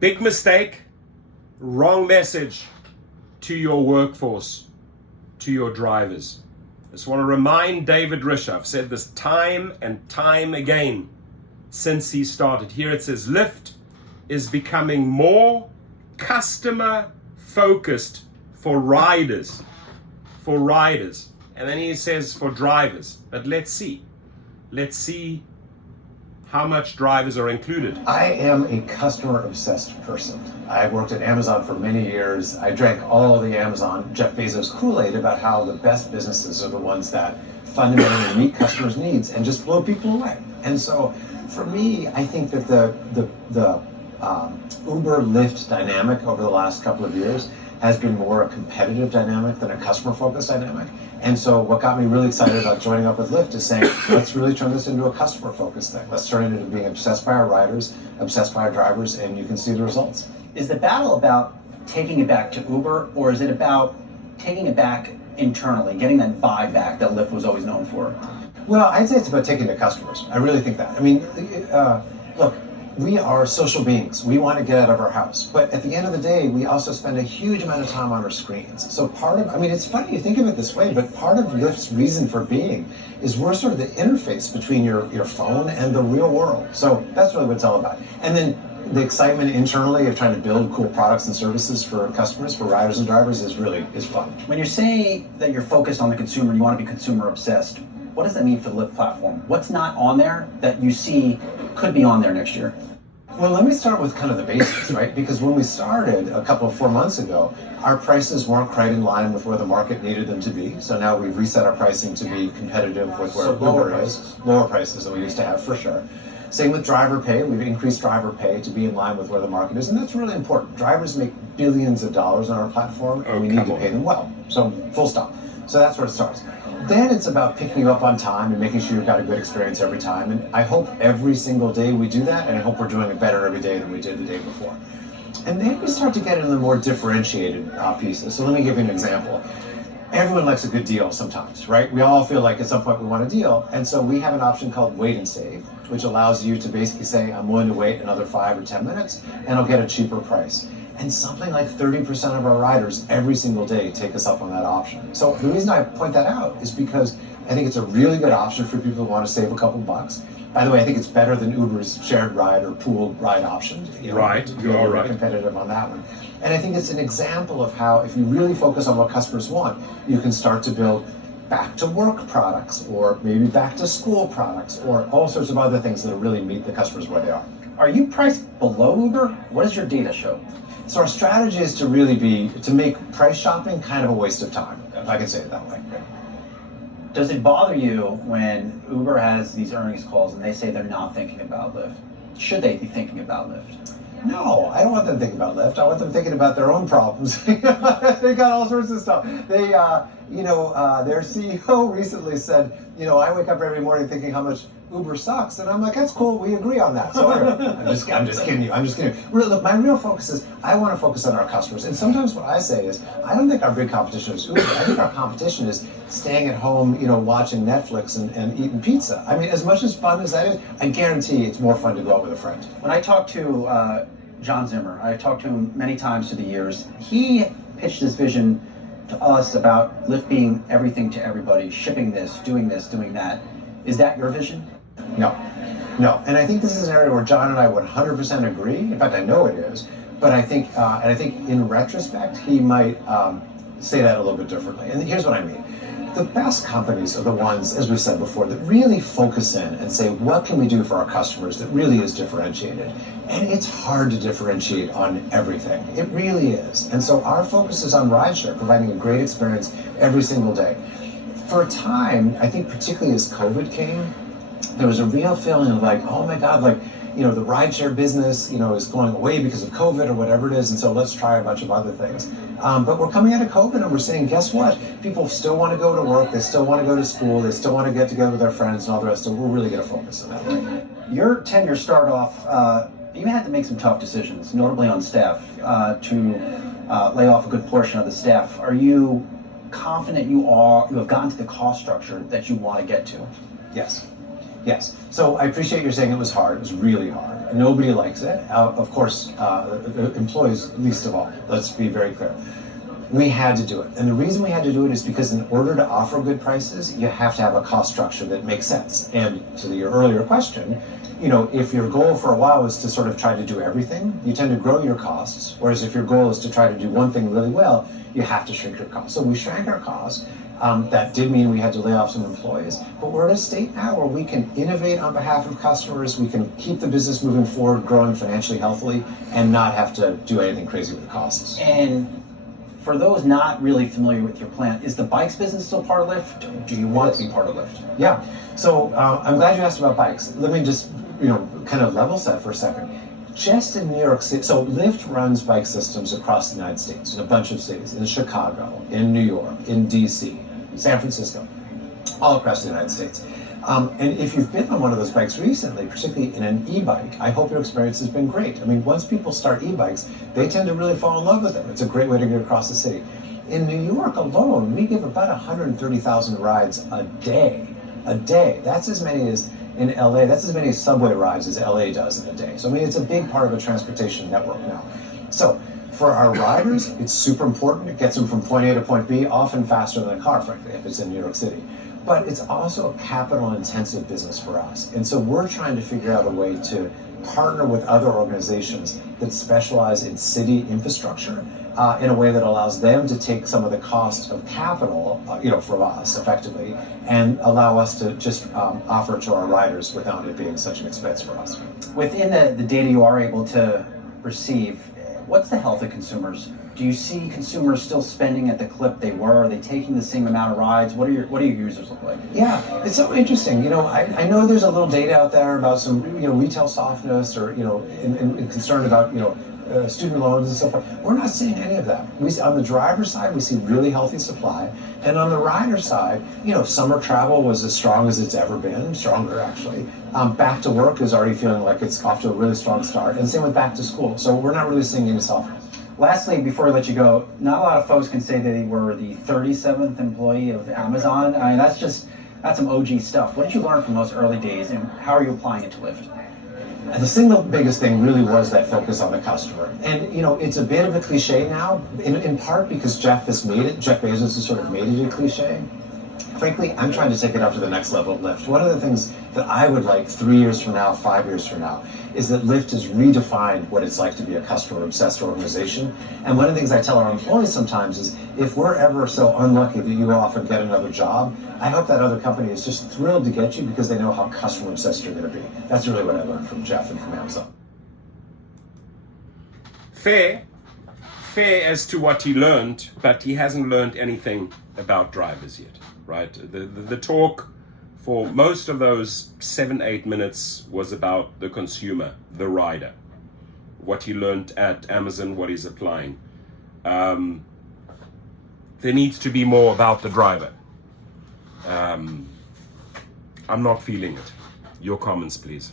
Big mistake, wrong message to your workforce, to your drivers. I just want to remind David Risher, I've said this time and time again since he started. Here it says Lyft is becoming more customer focused for riders. And then he says for drivers. But let's see how much drivers are included. I am a customer-obsessed person. I worked at Amazon for many years. I drank all of the Amazon, Jeff Bezos Kool-Aid about how the best businesses are the ones that fundamentally meet customers' needs and just blow people away. And so, for me, I think that the Uber-Lyft dynamic over the last couple of years has been more a competitive dynamic than a customer-focused dynamic. And so what got me really excited about joining up with Lyft is saying, let's really turn this into a customer-focused thing. Let's turn it into being obsessed by our riders, obsessed by our drivers, and you can see the results. Is the battle about taking it back to Uber, or is it about taking it back internally, getting that vibe back that Lyft was always known for? Well, I'd say it's about taking it to customers. I really think that. I mean, look, we are social beings. We want to get out of our house. But at the end of the day, we also spend a huge amount of time on our screens. So it's funny you think of it this way, but part of Lyft's reason for being is we're sort of the interface between your phone and the real world. So that's really what it's all about. And then the excitement internally of trying to build cool products and services for customers, for riders and drivers is fun. When you say that you're focused on the consumer and you want to be consumer obsessed, what does that mean for the Lyft platform? What's not on there that you see could be on there next year? Well, let me start with kind of the basics, right? Because when we started 4 months ago, our prices weren't quite in line with where the market needed them to be. So now we've reset our pricing to be competitive with where Uber is. Lower prices than we used to have, for sure. Same with driver pay. We've increased driver pay to be in line with where the market is, and that's really important. Drivers make billions of dollars on our platform, and we need to pay them well. So full stop. So that's where it starts. Then it's about picking you up on time and making sure you've got a good experience every time. And I hope every single day we do that, and I hope we're doing it better every day than we did the day before. And then we start to get into the more differentiated pieces. So let me give you an example. Everyone likes a good deal sometimes, right? We all feel like at some point we want a deal. And so we have an option called Wait and Save, which allows you to basically say, I'm willing to wait another 5 or 10 minutes, and I'll get a cheaper price. And something like 30% of our riders every single day take us up on that option. So the reason I point that out is because I think it's a really good option for people who want to save a couple bucks. By the way, I think it's better than Uber's shared ride or pooled ride option. Right, you're right. Competitive on that one. And I think it's an example of how, if you really focus on what customers want, you can start to build back to work products, or maybe back to school products, or all sorts of other things that really meet the customers where they are. Are you priced below Uber? What does your data show? So our strategy is to make price shopping kind of a waste of time, if I can say it that way. Does it bother you when Uber has these earnings calls and they say they're not thinking about Lyft? Should they be thinking about Lyft? No, I don't want them thinking about Lyft. I want them thinking about their own problems. They got all sorts of stuff. Their CEO recently said, I wake up every morning thinking how much Uber sucks, and I'm like, that's cool. We agree on that. So I'm just kidding you. Look, my real focus is I want to focus on our customers. And sometimes what I say is, I don't think our big competition is Uber. I think our competition is staying at home, watching Netflix and eating pizza. I mean, as much as fun as that is, I guarantee it's more fun to go out with a friend. When I talk to John Zimmer, I've talked to him many times through the years. He pitched his vision to us about Lyft being everything to everybody, shipping this, doing that. Is that your vision? No. And I think this is an area where John and I would 100% agree. In fact, I know it is. But I think in retrospect, he might say that a little bit differently. And here's what I mean. The best companies are the ones, as we said before, that really focus in and say, what can we do for our customers that really is differentiated? And it's hard to differentiate on everything. It really is. And so our focus is on Rideshare, providing a great experience every single day. For a time, I think particularly as COVID came, there was a real feeling of like, oh my God, the rideshare business, is going away because of COVID or whatever it is, and so let's try a bunch of other things. But we're coming out of COVID and we're saying, guess what? People still want to go to work, they still want to go to school, they still want to get together with their friends and all the rest, so we're really going to focus on that. Your tenure started off, you had to make some tough decisions, notably on staff, to lay off a good portion of the staff. Are you confident you have gotten to the cost structure that you want to get to? Yes. So I appreciate you saying it was hard. It was really hard. Nobody likes it. Of course, employees least of all. Let's be very clear. We had to do it. And the reason we had to do it is because in order to offer good prices, you have to have a cost structure that makes sense. And to your earlier question, if your goal for a while is to sort of try to do everything, you tend to grow your costs. Whereas if your goal is to try to do one thing really well, you have to shrink your costs. So we shrank our costs. That did mean we had to lay off some employees, but we're at a state now where we can innovate on behalf of customers, we can keep the business moving forward, growing financially healthily, and not have to do anything crazy with the costs. And for those not really familiar with your plan, is the bikes business still part of Lyft? Or do you want to be part of Lyft? Yeah, so I'm glad you asked about bikes. Let me just kind of level set for a second. Just in New York City, so Lyft runs bike systems across the United States in a bunch of cities, in Chicago, in New York, in DC, San Francisco, all across the United States. And if you've been on one of those bikes recently, particularly in an e-bike, I hope your experience has been great. I mean, once people start e-bikes, they tend to really fall in love with them. It's a great way to get across the city. In New York alone, we give about 130,000 rides a day. A day. That's as many as in LA. That's as many subway rides as LA does in a day. So I mean, it's a big part of a transportation network now. So for our riders, it's super important. It gets them from point A to point B, often faster than a car, frankly, if it's in New York City. But it's also a capital-intensive business for us. And so we're trying to figure out a way to partner with other organizations that specialize in city infrastructure in a way that allows them to take some of the cost of capital, from us effectively, and allow us to just offer it to our riders without it being such an expense for us. Within the data you are able to receive, what's the health of consumers? Do you see consumers still spending at the clip they were? Are they taking the same amount of rides? What do your users look like? Yeah, it's so interesting. I know there's a little data out there about some retail softness or and concern about student loans and so forth. We're not seeing any of that. On the driver's side, we see really healthy supply, and on the rider side, summer travel was as strong as it's ever been, stronger actually. Back to work is already feeling like it's off to a really strong start, and same with back to school. So we're not really seeing any softness. Lastly, before I let you go, not a lot of folks can say that they were the 37th employee of Amazon. I mean, that's some OG stuff. What did you learn from those early days, and how are you applying it to Lyft? The single biggest thing really was that focus on the customer. And, it's a bit of a cliche now, in part because Jeff Bezos has sort of made it a cliche. Frankly, I'm trying to take it up to the next level at Lyft. One of the things that I would like 3 years from now, 5 years from now, is that Lyft has redefined what it's like to be a customer-obsessed organization. And one of the things I tell our employees sometimes is, if we're ever so unlucky that you go off and get another job, I hope that other company is just thrilled to get you because they know how customer-obsessed you're going to be. That's really what I learned from Jeff and from Amazon. Fair as to what he learned, but he hasn't learned anything about drivers yet, right? The talk for most of those 7-8 minutes was about the consumer, the rider, what he learned at Amazon, what he's applying. There needs to be more about the driver. I'm not feeling it. Your comments, please.